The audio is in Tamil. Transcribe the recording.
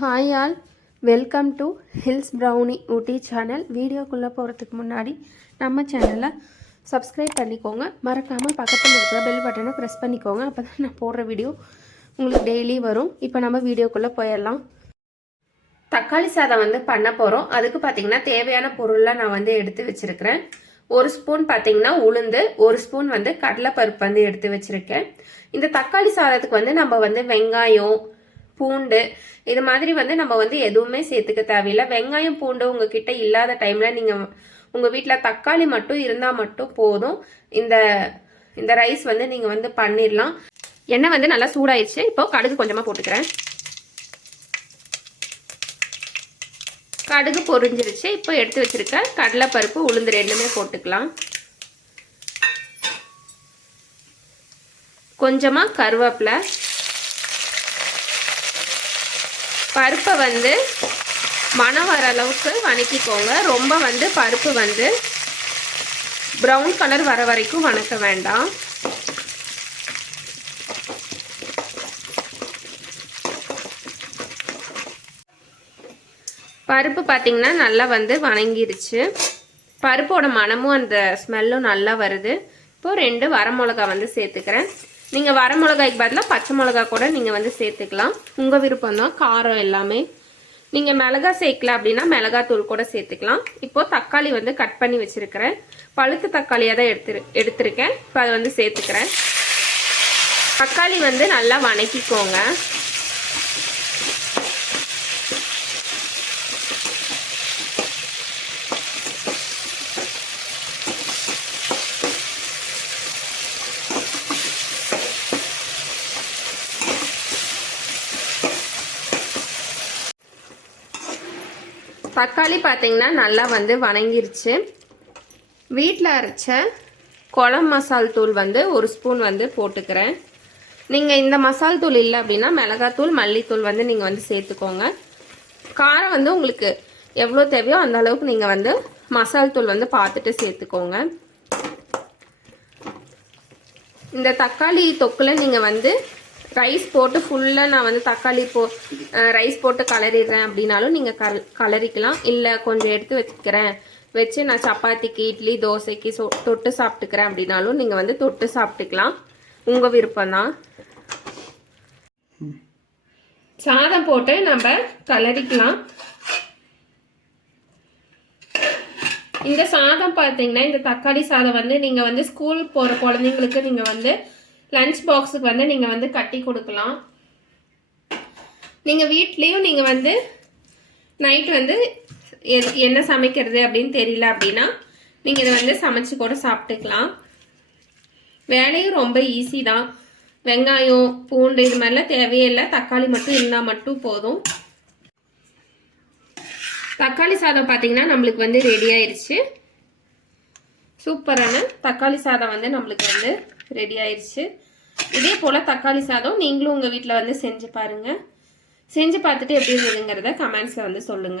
Hi all, welcome to hills brownie Ooty channel. வீடியோக்குள்ளே போகிறதுக்கு முன்னாடி நம்ம சேனலை சப்ஸ்கிரைப் பண்ணிக்கோங்க. மறக்காமல் பக்கத்தில் இருக்கிற பெல் பட்டனை ப்ரெஸ் பண்ணிக்கோங்க. அப்போ தான் நான் போடுற வீடியோ உங்களுக்கு டெய்லி வரும். இப்போ நம்ம வீடியோக்குள்ளே போயிடலாம். தக்காளி சாதம் பண்ண போகிறோம். அதுக்கு பார்த்திங்கன்னா தேவையான பொருள்லாம் நான் எடுத்து வச்சுருக்கிறேன். 1 ஸ்பூன் பார்த்திங்கன்னா உளுந்து, 1 ஸ்பூன் கடலைப்பருப்பு எடுத்து வச்சுருக்கேன். இந்த தக்காளி சாதத்துக்கு நம்ம வெங்காயம், பூண்டு இது மாதிரி நம்ம எதுவுமே சேர்த்துக்க தேவையில்லை. வெங்காயம் பூண்டு உங்ககிட்ட இல்லாத டைம்ல நீங்க உங்க வீட்டுல தக்காளி மட்டும் இருந்தா மட்டும் போதும். இந்த ரைஸ் நீங்க பண்ணிடலாம். எண்ணெய் நல்லா சூடாயிடுச்சு. இப்போ கடுகு கொஞ்சமா போட்டுக்கிறேன். கடுகு பொரிஞ்சிருச்சு. இப்போ எடுத்து வச்சிருக்க கடலைப்பருப்பு, உளுந்து ரெண்டுமே போட்டுக்கலாம். கொஞ்சமா கருவேப்பிலை, பருப்பை மணம் வர அளவுக்கு வணக்கிக்கோங்க. ரொம்ப பருப்பு ப்ரௌன் கலர் வர வரைக்கும் வணக்க வேண்டாம். பருப்பு பார்த்தீங்கன்னா நல்லா வணங்கிருச்சு. பருப்போட மணமும் அந்த ஸ்மெல்லும் நல்லா வருது. இப்போ 2 வரமிளகா சேர்த்துக்கிறேன். நீங்கள் வரமிளகாய்க்கு பதிலாக பச்சை மிளகா கூட நீங்கள் சேர்த்துக்கலாம். உங்கள் விருப்பம் தான். காரம் எல்லாமே நீங்கள் மிளகா சேர்க்கல அப்படின்னா மிளகாத்தூள் கூட சேர்த்துக்கலாம். இப்போது தக்காளி கட் பண்ணி வச்சுருக்கிறேன். பழுத்த தக்காளியாக தான் எடுத்திருக்கேன். இப்போ அதை சேர்த்துக்கிறேன். தக்காளி நல்லா வணக்கிக்கோங்க. தக்காளி பார்த்தீங்கன்னா நல்லா வணங்கிருச்சு. வீட்டில் அரைச்ச குழம்பு மசால் தூள் 1 ஸ்பூன் போட்டுக்கிறேன். நீங்கள் இந்த மசால் தூள் இல்லை அப்படின்னா மிளகாத்தூள், மல்லித்தூள் நீங்கள் சேர்த்துக்கோங்க. காரம் உங்களுக்கு எவ்வளோ தேவையோ அந்த அளவுக்கு நீங்கள் மசால் தூள் பார்த்துட்டு சேர்த்துக்கோங்க. இந்த தக்காளி தொக்குல நீங்கள் ரைஸ் போட்டு ஃபுல்லாக நான் தக்காளி ரைஸ் போட்டு கலரிடுறேன் அப்படின்னாலும் நீங்கள் கலரிக்கலாம். இல்லை கொஞ்சம் எடுத்து வச்சு நான் சப்பாத்திக்கு, இட்லி, தோசைக்கு தொட்டு சாப்பிட்டுக்கிறேன் அப்படின்னாலும் நீங்கள் தொட்டு சாப்பிட்டுக்கலாம். உங்கள் விருப்பம்தான். சாதம் போட்டு நம்ம கலரிக்கலாம். இந்த சாதம் பார்த்தீங்கன்னா இந்த தக்காளி சாதம் நீங்கள் ஸ்கூல் போகிற குழந்தைங்களுக்கு நீங்கள் லஞ்ச் பாக்ஸுக்கு நீங்கள் கட்டி கொடுக்கலாம். நீங்கள் வீட்லேயும் நீங்கள் நைட்டு என்ன சமைக்கிறது அப்படின்னு தெரியல அப்படின்னா நீங்கள் இதை சமைச்சு கூட சாப்பிட்டுக்கலாம். வேலையும் ரொம்ப ஈஸி தான். வெங்காயம், பூண்டு இது மாதிரிலாம் தேவையே இல்லை. தக்காளி மட்டும் இருந்தால் மட்டும் போதும். தக்காளி சாதம் பார்த்தீங்கன்னா நம்மளுக்கு ரெடி ஆயிடுச்சு. சூப்பரான தக்காளி சாதம் நம்மளுக்கு ரெடி ஆயிடுச்சு. இதே போல் தக்காளி சாதம் நீங்களும் உங்கள் வீட்டில் செஞ்சு பாருங்கள். செஞ்சு பார்த்துட்டு எப்படி இருந்ததுங்கிறத கமெண்ட்ஸில் சொல்லுங்கள்.